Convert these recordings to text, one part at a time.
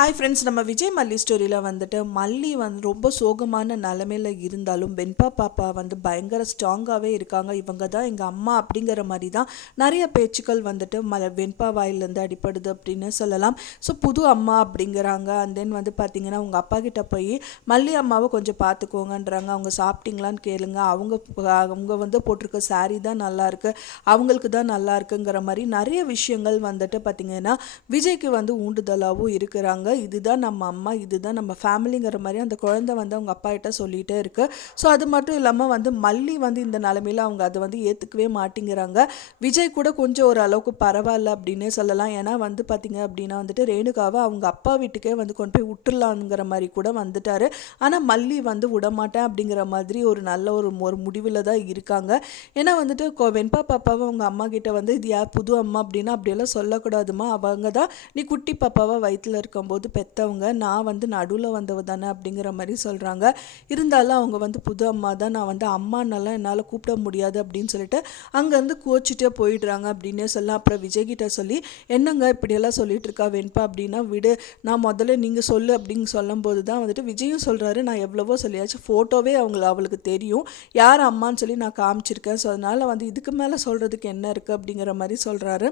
Hi friends நம்ம விஜய் மல்லி ஸ்டோரியில் வந்துட்டு மல்லி வந்து ரொம்ப சோகமான நிலமையில இருந்தாலும் வெண்பா பாப்பா வந்து பயங்கர ஸ்ட்ராங்காகவே இருக்காங்க. இவங்க தான் எங்கள் அம்மா அப்படிங்கிற மாதிரி தான் நிறைய பேச்சுக்கள் வந்துட்டு மல வெண்பா வாயிலேருந்து அடிப்படுது அப்படின்னு சொல்லலாம். ஸோ புது அம்மா அப்படிங்கிறாங்க. அண்ட் தென் வந்து பார்த்தீங்கன்னா அவங்க அப்பா கிட்ட போய் மல்லி அம்மாவை கொஞ்சம் பார்த்துக்கோங்கன்றாங்க. அவங்க சாப்பிட்டீங்களான்னு கேளுங்க. அவங்க அவங்க வந்து போட்டிருக்க சாரீ தான் நல்லாயிருக்கு அவங்களுக்கு தான் நல்லா இருக்குங்கிற மாதிரி நிறைய விஷயங்கள் வந்துட்டு பார்த்தீங்கன்னா விஜய்க்கு வந்து ஊண்டுதலாகவும் இருக்கிறாங்க. இதுதான் நம்ம அம்மா இதுதான் நம்ம ஃபேமிலிங்கிற மாதிரி அந்த குழந்தை வந்து அவங்க அப்பா கிட்ட சொல்லிகிட்டே இருக்கு. ஸோ அது மட்டும் இல்லாமல் வந்து மல்லி வந்து இந்த நிலமையில் அவங்க அதை வந்து ஏற்றுக்கவே மாட்டேங்கிறாங்க. விஜய் கூட கொஞ்சம் ஒரு அளவுக்கு பரவாயில்ல அப்படின்னே சொல்லலாம். ஏன்னா வந்து பார்த்தீங்க அப்படின்னா வந்துட்டு ரேணுகாவை அவங்க அப்பா வீட்டுக்கே வந்து கொண்டு போய் விட்டுறலாங்கிற மாதிரி கூட வந்துட்டாரு. ஆனால் மல்லி வந்து விடமாட்டேன் அப்படிங்கிற மாதிரி ஒரு நல்ல ஒரு ஒரு முடிவில் தான் இருக்காங்க. ஏன்னா வந்துட்டு வெண்பா பாப்பாவை அவங்க அம்மா கிட்ட வந்து இது யார் புது அம்மா அப்படின்னா அப்படியெல்லாம் சொல்லக்கூடாதுமா. அவங்க தான் நீ குட்டி பாப்பாவை வயிற்றில் இருக்கும்போது பெற்றவங்க நான் வந்து நடுவில் வந்தவ தானே அப்படிங்கிற மாதிரி சொல்கிறாங்க இருந்தாலும் அவங்க வந்து புது அம்மா தான். நான் வந்து அம்மானெல்லாம் என்னால் கூப்பிட முடியாது அப்படின்னு சொல்லிட்டு அங்கேருந்து கோச்சிட்டே போயிடுறாங்க அப்படின்னே சொல்லலாம். அப்புறம் விஜய்கிட்ட சொல்லி என்னங்க இப்படியெல்லாம் சொல்லிட்டு இருக்கா வெண்பா அப்படின்னா விடு. நான் முதல்ல நீங்கள் சொல்லு அப்படின்னு சொல்லும்போது தான் வந்துட்டு விஜயும் சொல்கிறாரு நான் எவ்வளவோ சொல்லியாச்சு. ஃபோட்டோவே அவங்கள அவளுக்கு தெரியும். யார் அம்மான்னு சொல்லி நான் காமிச்சிருக்கேன். ஸோ அதனால் வந்து இதுக்கு மேலே சொல்கிறதுக்கு என்ன இருக்குது அப்படிங்கிற மாதிரி சொல்கிறாரு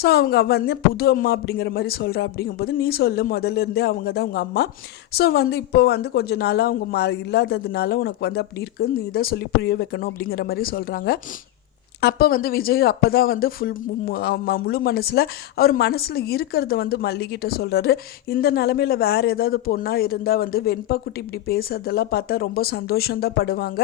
ஸோ அவங்க வந்து புது அம்மா அப்படிங்கிற மாதிரி சொல்கிறா அப்படிங்கும்போது நீ சொல்லு. முதல்ல இருந்தே அவங்க தான் உங்கள் அம்மா. ஸோ வந்து இப்போ வந்து கொஞ்ச நாளாக அவங்க மா இல்லாததுனால உனக்கு வந்து அப்படி இருக்குது இதை சொல்லி புரிய வைக்கணும் அப்படிங்கிற மாதிரி சொல்கிறாங்க அப்போ வந்து விஜய் அப்போ தான் வந்து ஃபுல் முழு மனசில் அவர் மனசில் இருக்கிறத வந்து மல்லிகிட்ட சொல்கிறாரு இந்த நிலமையில வேறு ஏதாவது பொண்ணாக இருந்தால் வந்து வெண்பா குட்டி இப்படி பேசுறதெல்லாம் பார்த்தா ரொம்ப சந்தோஷம்தான் படுவாங்க.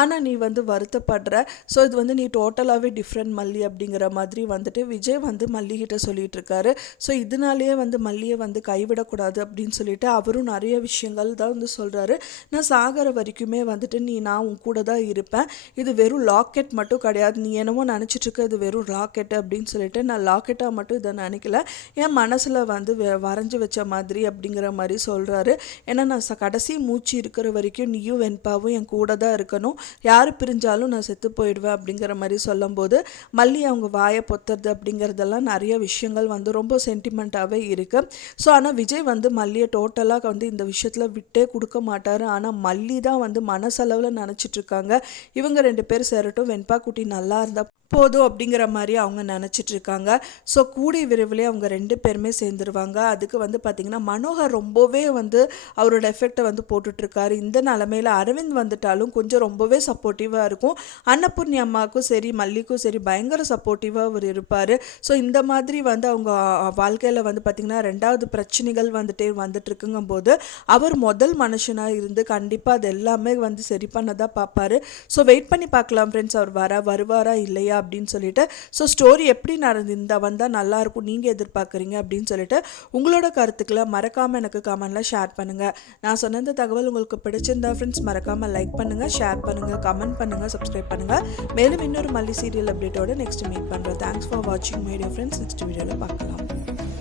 ஆனால் நீ வந்து வருத்தப்படுற. ஸோ இது வந்து நீ டோட்டலாகவே டிஃப்ரெண்ட் மல்லி அப்படிங்கிற மாதிரி வந்துட்டு விஜய் வந்து மல்லிகிட்ட சொல்லிகிட்டு இருக்காரு. ஸோ இதனாலேயே வந்து மல்லியை வந்து கைவிடக்கூடாது அப்படின்னு சொல்லிட்டு அவரும் நிறைய விஷயங்கள் தான் வந்து சொல்கிறாரு நான் சாகிற வரைக்குமே வந்துட்டு நீ நான் உன் கூட தான் இருப்பேன். இது வெறும் லாக்கெட் மட்டும் கிடையாது. நீ என்னமோ நினச்சிட்ருக்கேன் இது வெறும் ராக்கெட் அப்படின்னு சொல்லிட்டு. நான் லாக்கெட்டாக மட்டும் இதை நினைக்கல. என் மனசில் வந்து வரைஞ்சி வச்ச மாதிரி அப்படிங்கிற மாதிரி சொல்கிறாரு ஏன்னா நான் ச- கடைசி மூச்சு இருக்கிற வரைக்கும் நீயும் வெண்பாவும் என் கூட தான் இருக்கணும். யார் பிரிஞ்சாலும் நான் செத்து போயிடுவேன் அப்படிங்கிற மாதிரி சொல்லும்போது மல்லி அவங்க வாயை பொத்துறது அப்படிங்கிறதெல்லாம் நிறைய விஷயங்கள் வந்து ரொம்ப சென்டிமெண்ட்டாகவே இருக்குது ஸோ ஆனால் விஜய் வந்து மல்லியை டோட்டலாக வந்து இந்த விஷயத்தில் விட்டே கொடுக்க மாட்டார். ஆனால் மல்லி தான் வந்து மனசளவில் நினச்சிட்ருக்காங்க இவங்க ரெண்டு பேர் சேரட்டும். வெண்பா குட்டி நல்லா இருந்தால் போதும் அப்படிங்கிற மாதிரி அவங்க நினச்சிட்டு இருக்காங்க. ஸோ கூடிய விரைவிலே அவங்க ரெண்டு பேருமே சேர்ந்துருவாங்க. அதுக்கு வந்து பார்த்திங்கன்னா மனோகர் ரொம்பவே வந்து அவரோட எஃபெக்டை வந்து போட்டுட்ருக்காரு. இந்த நிலமையில அரவிந்த் வந்துட்டாலும் கொஞ்சம் ரொம்பவே சப்போர்ட்டிவாக இருக்கும். அன்னபூர்ணி அம்மாவுக்கும் சரி மல்லிக்கும் சரி பயங்கர சப்போர்ட்டிவாக அவர் இருப்பார். ஸோ இந்த மாதிரி வந்து அவங்க வாழ்க்கையில் வந்து பார்த்திங்கன்னா ரெண்டாவது பிரச்சனைகள் வந்துட்டே வந்துட்டுருக்குங்கும் போது அவர் முதல் மனுஷனாக இருந்து கண்டிப்பாக அது எல்லாமே வந்து சரி பண்ணதா பார்ப்பாரு ஸோ வெயிட் பண்ணி பார்க்கலாம் ஃப்ரெண்ட்ஸ் அவர் வர வருவாரா இல்லையா அப்படின்னு சொல்லிட்டு. ஸோ ஸ்டோரி எப்படி நடந்திருந்தா வந்தால் நல்லாயிருக்கும் நீங்கள் எதிர்பார்க்குறீங்க அப்படின்னு சொல்லிட்டு உங்களோட கருத்துக்களை மறக்காமல் எனக்கு கமெண்டில் ஷேர் பண்ணுங்கள் நான் சொன்ன இந்த தகவல் உங்களுக்கு பிடிச்சிருந்தா ஃப்ரெண்ட்ஸ் மறக்காமல் லைக் பண்ணுங்கள் ஷேர் பண்ணுங்கள் கமெண்ட் பண்ணுங்கள் சப்ஸ்கிரைப் பண்ணுங்கள் மேலும் இன்னொரு மல்லி சீரியல் அப்டேட்டோட நெக்ஸ்ட் மீட் பண்ணுறேன் தேங்க்ஸ் ஃபார் வாட்சிங் மீடியா ஃப்ரெண்ட்ஸ் நெக்ஸ்ட் வீடியோவில் பார்க்கலாம்.